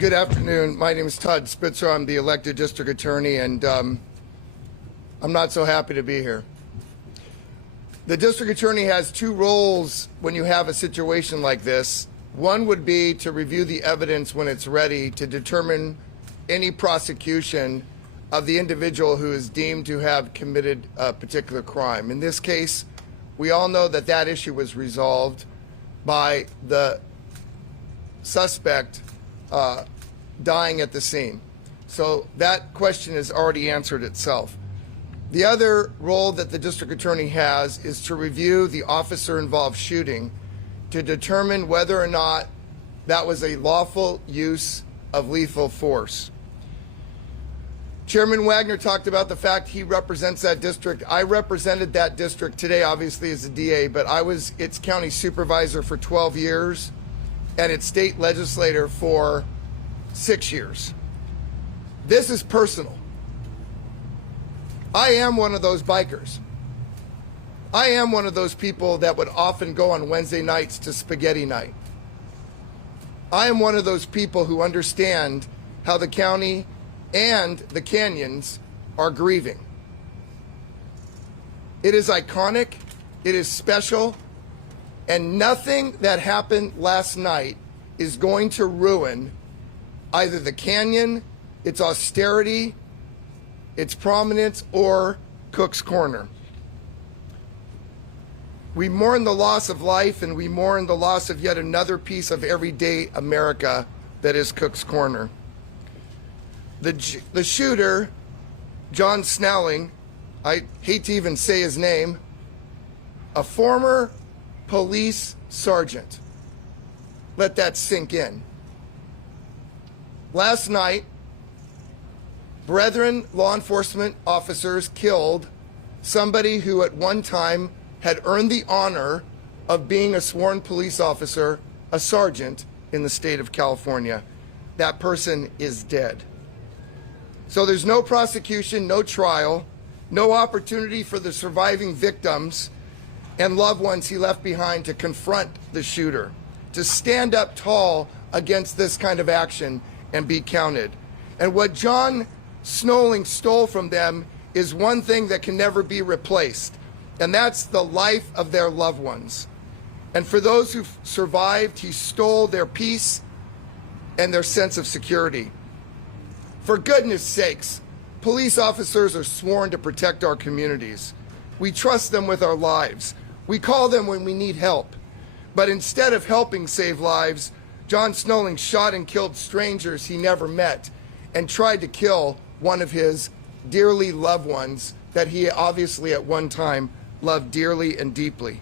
Good afternoon. My name is Todd Spitzer. I'm the elected district attorney, and I'm not so happy to be here. The district attorney has two roles when you have a situation like this. One would be to review the evidence when it's ready to determine any prosecution of the individual who is deemed to have committed a particular crime. In this case, we all know that that issue was resolved by the suspect dying at the scene. So that question has already answered itself. The other role that the district attorney has is to review the officer-involved shooting to determine whether or not that was a lawful use of lethal force. Chairman Wagner talked about the fact he represents that district. I represented that district today, obviously, as a DA, but I was its county supervisor for 12 years and its state legislator for 6 years. This is personal. I am one of those bikers. I am one of those people that would often go on Wednesday nights to spaghetti night. I am one of those people who understand how the county and the canyons are grieving. It is iconic, it is special, and nothing that happened last night is going to ruin either the canyon, its austerity, its prominence, or Cook's Corner. We mourn the loss of life, and we mourn the loss of yet another piece of everyday America that is Cook's Corner. The shooter, John Snelling, I hate to even say his name, a former police sergeant. Let that sink in. Last night, brethren law enforcement officers killed somebody who at one time had earned the honor of being a sworn police officer, a sergeant in the state of California. That person is dead. So there's no prosecution, no trial, no opportunity for the surviving victims and loved ones he left behind to confront the shooter, to stand up tall against this kind of action and be counted. And what John Snelling stole from them is one thing that can never be replaced, and that's the life of their loved ones. And for those who survived, he stole their peace and their sense of security. For goodness sakes, police officers are sworn to protect our communities. We trust them with our lives. We call them when we need help. But instead of helping save lives, John Snelling shot and killed strangers he never met and tried to kill one of his dearly loved ones that he obviously at one time loved dearly and deeply.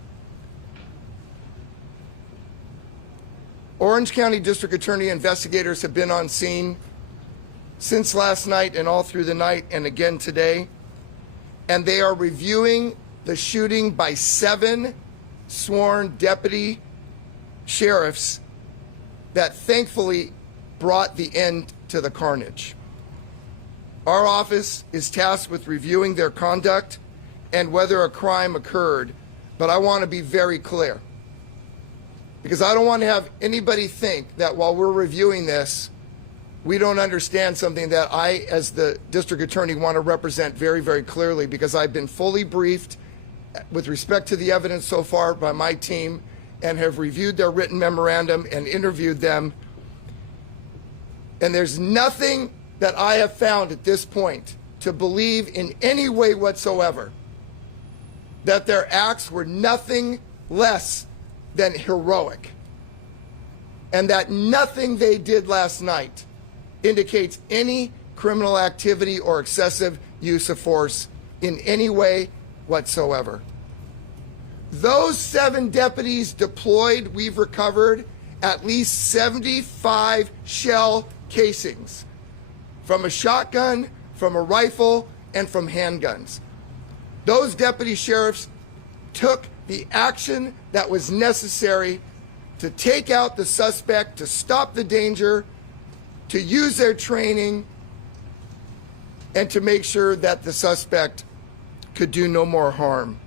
Orange County District Attorney investigators have been on scene since last night and all through the night and again today, and they are reviewing the shooting by 7 sworn deputy sheriffs that thankfully brought the end to the carnage. Our office is tasked with reviewing their conduct and whether a crime occurred, but I want to be very clear, because I don't want to have anybody think that while we're reviewing this, we don't understand something that I, as the district attorney, want to represent very, very clearly, because I've been fully briefed with respect to the evidence so far by my team and have reviewed their written memorandum and interviewed them. And there's nothing that I have found at this point to believe in any way whatsoever that their acts were nothing less than heroic, and that nothing they did last night indicates any criminal activity or excessive use of force in any way whatsoever. Those 7 deputies deployed, we've recovered at least 75 shell casings from a shotgun, from a rifle, and from handguns. Those deputy sheriffs took the action that was necessary to take out the suspect, to stop the danger, to use their training, and to make sure that the suspect could do no more harm.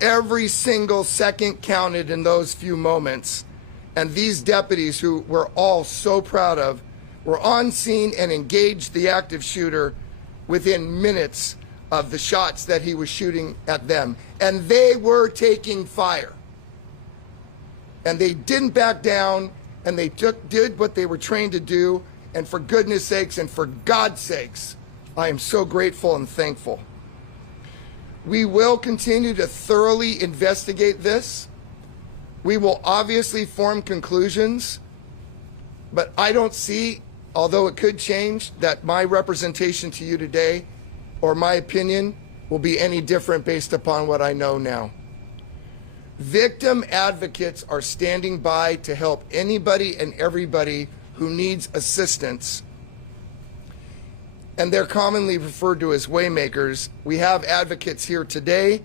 Every single second counted in those few moments, And these deputies, who we're all so proud of, were on scene and engaged the active shooter within minutes of the shots that he was shooting at them. And they were taking fire. And they didn't back down, and they did what they were trained to do. And for goodness sakes and for God's sakes, I am so grateful and thankful. We will continue to thoroughly investigate this. We will obviously form conclusions, but I don't see, although it could change, that my representation to you today or my opinion will be any different based upon what I know now. Victim advocates are standing by to help anybody and everybody who needs assistance, and they're commonly referred to as waymakers. We have advocates here today,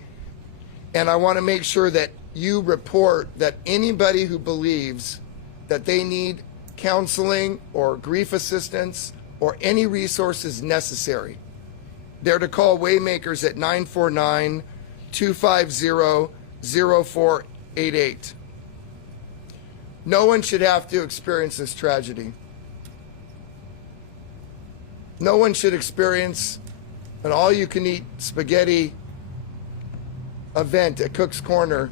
and I want to make sure that you report that anybody who believes that they need counseling or grief assistance or any resources necessary, they're to call Waymakers at 949-250-0488. No one should have to experience this tragedy. No one should experience an all-you-can-eat spaghetti event at Cook's Corner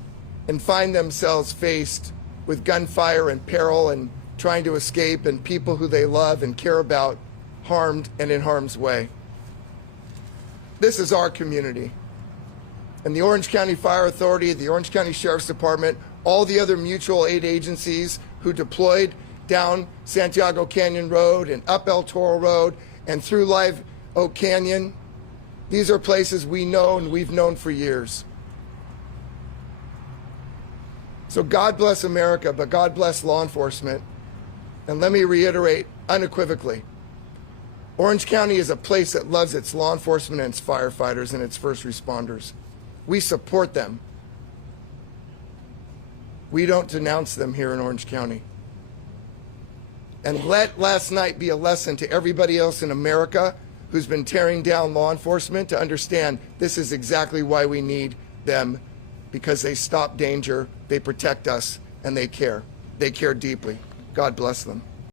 and find themselves faced with gunfire and peril and trying to escape, and people who they love and care about harmed and in harm's way. This is our community. And the Orange County Fire Authority, the Orange County Sheriff's Department, all the other mutual aid agencies who deployed down Santiago Canyon Road and up El Toro Road and through Live Oak Canyon, these are places we know and we've known for years. So God bless America, but God bless law enforcement. And let me reiterate unequivocally, Orange County is a place that loves its law enforcement and its firefighters and its first responders. We support them. We don't denounce them here in Orange County. And let last night be a lesson to everybody else in America who's been tearing down law enforcement to understand this is exactly why we need them, because they stop danger, they protect us, and they care. They care deeply. God bless them.